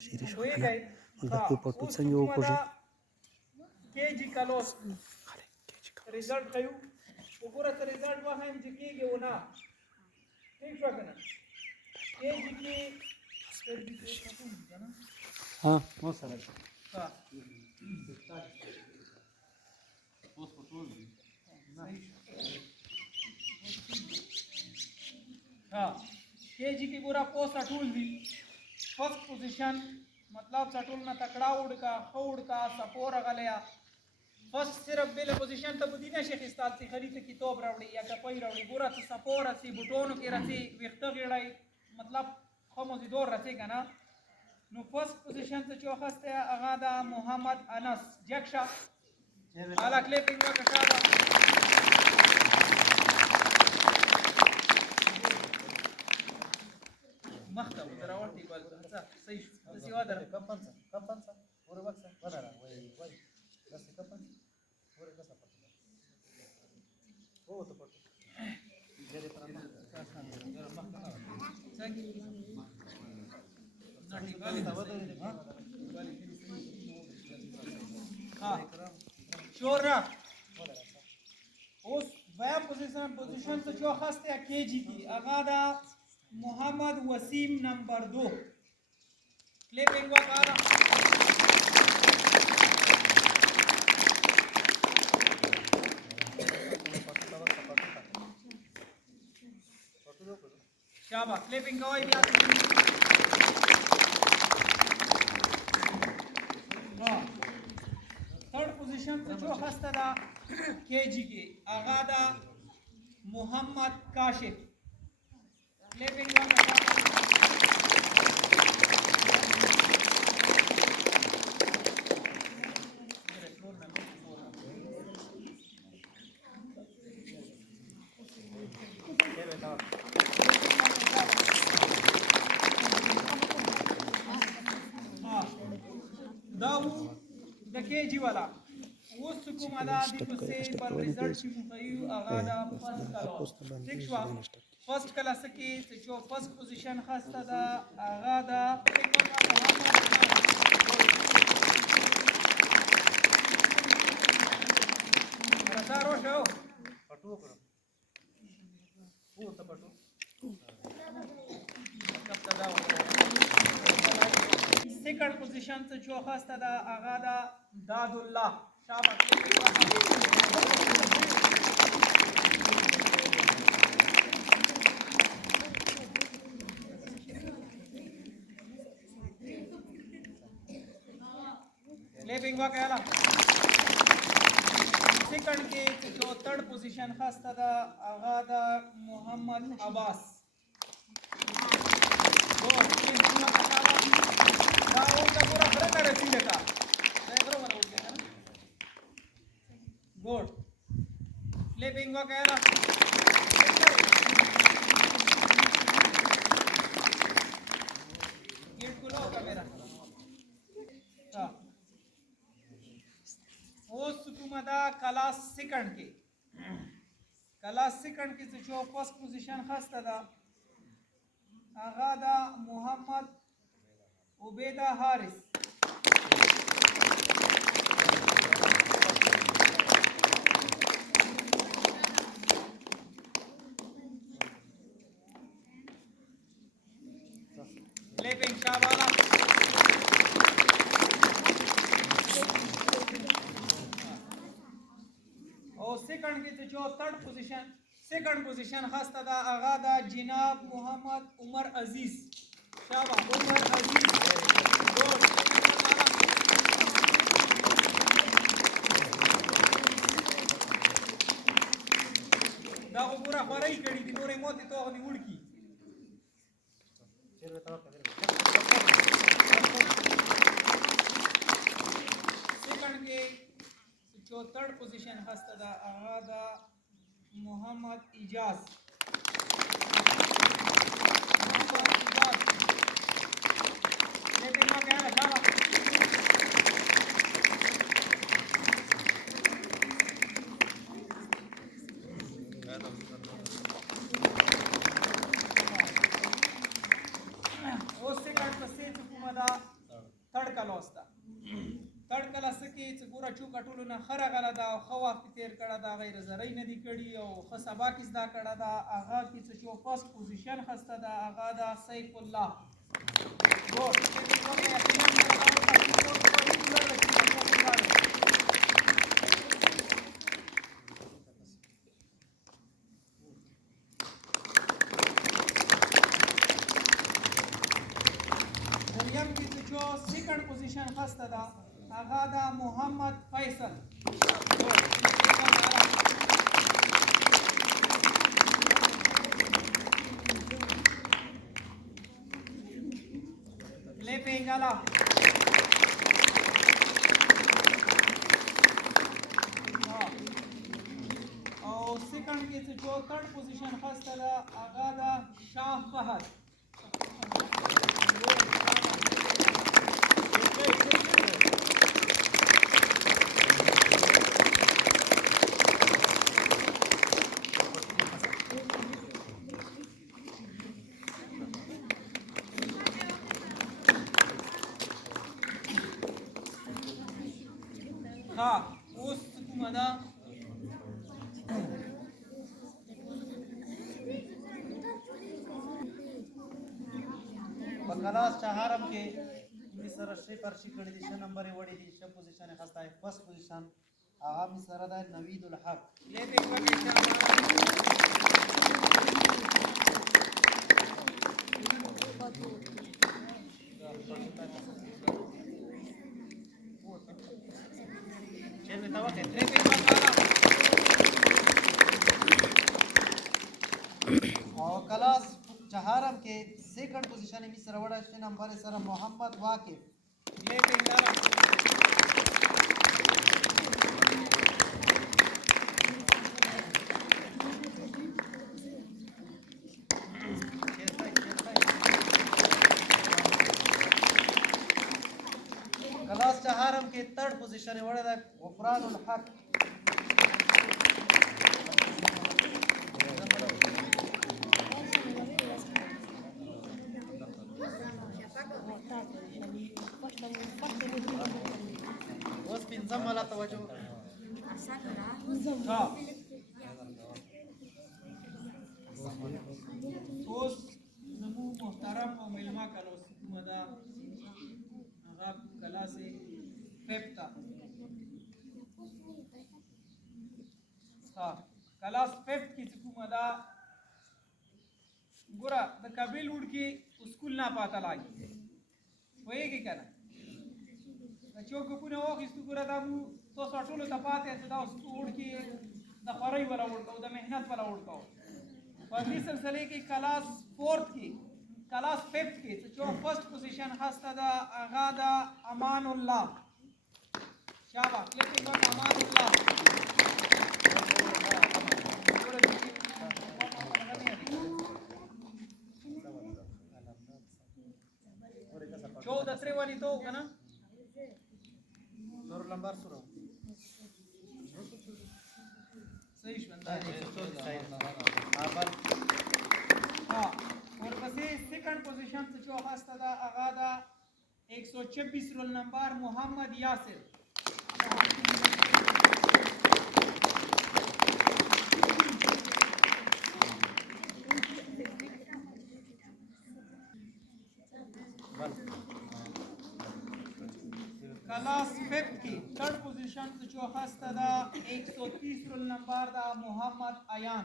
شیرش وکنه دا کوئی پټو څنګه وکړي کېجی کلوس ریزلټ خیو وګوره ته ریزلټ وایم چې کېږي و نه ٹھیک شو کنه کېجی کې ها مو سره ها اوس په ټول دي ها کېجی کې ګوره پوسټ ټول دي فرست پوزیشن मतलब सटोल ना तकड़ा उड़ का खोड़ का सपोर गलया फर्स्ट सिर्फ बेले पोजीशन तब दीना शेख इस्ताद से खरीद की तोब रावड़ी या कपई रावड़ी गोरा से सपोर से बुटोन के रसी व्यक्त गिड़ाई मतलब खमोजी दौर रसी का ना नो फर्स्ट पोजीशन से जो खस्ते अगादा मोहम्मद अनस जक्षा आला क्लिपिंग का कशादा مخته دراوټي ګل څه صحیح دسی وادر کپنسا ور وکسا ودارا وای دسی کپنسا ور کسا پټ او ته پټ جره پر مخ کا خان جره مخ نه څنګه نټي والی دا ودارې ها شور را اوس بیا پوزیشن ته جو خسته کېجی کی اغا دا محمد वसीम नंबर 2 क्लिपिंग वकारा शाबाश क्लिपिंग का भी हां थर्ड पोजीशन पे जो खस्ता था केजी के आगादा मोहम्मद काशिफ क्लिपिंग का दाऊ दकेजी वाला वो सुकुम आदा दिकुसे पर रिजल्ट की मुखयु आगादा फर्स्ट क्लास ठीक शो फर्स्ट क्लास की जो फर्स्ट पोजीशन खस्ता दा आगादा रसा रोशो पटू करो वो तो पटू कब तदा सेकंड पोजीशन से जो खस्ता दा आगादा दादुल्लाह शाबाश क्लिपिंग वा कहला सेकंड के जो थर्ड पोजीशन खस्ता दा आगादा मोहम्मद अब्बास गुड क्लिपिंग वा कहला गेट खुलो का मेरा हां वो सुकुमदा क्लास सेकंड के जो फर्स्ट पोजीशन खस्ता था आगादा मोहम्मद उबैदा हारिस क्लिपिंग शाबाला और सेकंड की जो थर्ड पोजीशन खस्ता था आगादा जनाब मोहम्मद उमर अजीज शाबाश उमर अजीज دا وګوره خورای کړي دي نورې موتی ته غوډي وړکی جره تا کړه सेकंड के जो थर्ड पोजीशन खस्ता था आगादा मोहम्मद इजाज लेकिन मैं कहना चाह रहा उससे कट से हुकूमत third کلاس ته third کلاس کې چې ګوره چوکه ټولو نه ښه راغله ده او ښه وخت تېر کړی ده هغه یې رزرۍ نه دي کړي او ښه سبق یې زده کړی ده هغه کې چې فرست پوزیشن خسته ده هغه ده سیف الله ګوډ دریم کې چې سیکنډ پوزیشن خسته ده هغه ده محمد فیصل ले पेंगाला और सेकंड के जो थर्ड पोजीशन खस्ता था आगा दा शाह फहद हाँ उस मदा बकलास चहारम के मिसर शे परशी कड़ी दी श नंबर वडी दी श पोजीशन खस्ता है फर्स्ट पोजीशन आगा मिसर दा नवीदुल हक ले देखवा कैसा चेन में तवा के ले देखवा और कलास चहारम के सेकंड पोजीशन में मिसर वडा श नंबर सर मोहम्मद वाकिफ ले पेंगाला कलास चहारम के थर्ड पोजीशन में वडा गफरानुल हक बस पिंजम मला तवज्जो हाँ اوس زمو محترم او ملما کلاس مدا هغه کلاس فیفتا ها کلاس فیفت کې چې کومه ده ګوره د کابل وډ کې اسکول نه پاته لاګي پوهېږي که نه د چوکپونه واخیستو ګوره دا مو تاسو ټولو ته پاتې چې دا وډ کې د خورۍ والا وډ کوو د محنت والا وډ کوو په دې سلسله کې کلاس فورت کې کلاس فیفت کې چې فرست پوزیشن هسته ده هغه ده امان الله شابه کلیپینګ ورک امان الله चौदह त्रेवानी तो होगा ना नूर लंबर सुरो सही बंदा है हाँ और बस सेकंड पोजीशन से जो हस्ता था आगादा 126 roll number Mohammad Yasir class fifth की थर्ड पोजीशन से जो हस्ता था 130 रोल नंबर था मोहम्मद अयान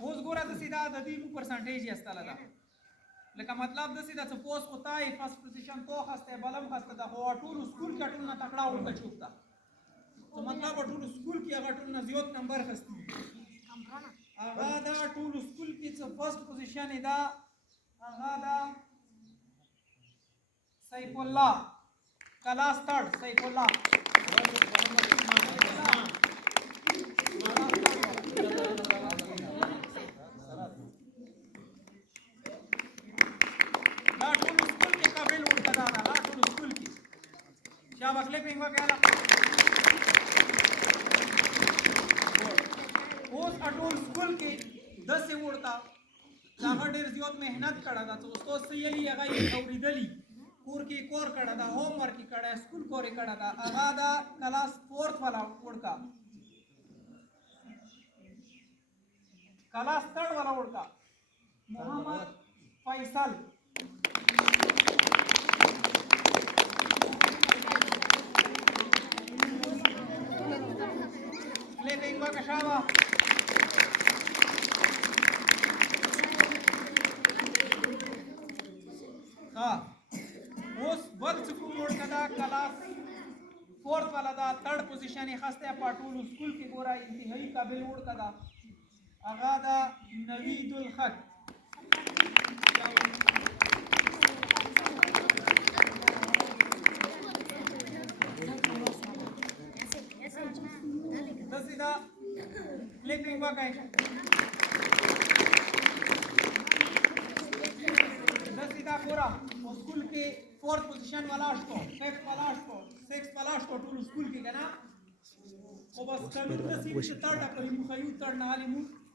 اوس ګوره د سیدا د دې مو پرسنټیج یې استاله ده لکه مطلب د سیدا څه پوس کوتا ای فرست پوزیشن تو خسته بلم خسته د هو ټول سکول کې ټول نه تکړه ورته چوکتا څه مطلب ټول سکول کې هغه ټول نه زیات نمبر خسته هغه دا ټول سکول کې څه فرست پوزیشن دا هغه دا سیف الله کلاس थर्ड سیف الله क्लिपिंग वगैरह اوس اټول سکول کې داسې وړتا چې هغه ډېر زیات محنت کړی ده چې استاد سیلي هغه یې اورېدلي کور کې کور کړی ده هوم ورک یې کړی سکول کور یې کړی ده هغه د کلاس 4th والا وړکا کلاس 3rd والا وړکا محمد فیصل क्लिपिंग वगैरह اوس بل سکول ورکه دا کلاس 4th والا دا 3rd پوزیشن یې خسته په ټولو سکول کې ګوره انتهایی قابل ورکه دا هغه دا نوید الحق داسې دا کلیپینګ وکړئ داسې دا ګوره په سکول کې 4th پوزیشن والا شو 5th والا شو 6th والا شو ټول سکول کې که نه خو بس کلو داسې چې 3rd کړي مو ښایو 3rd نه حالې مو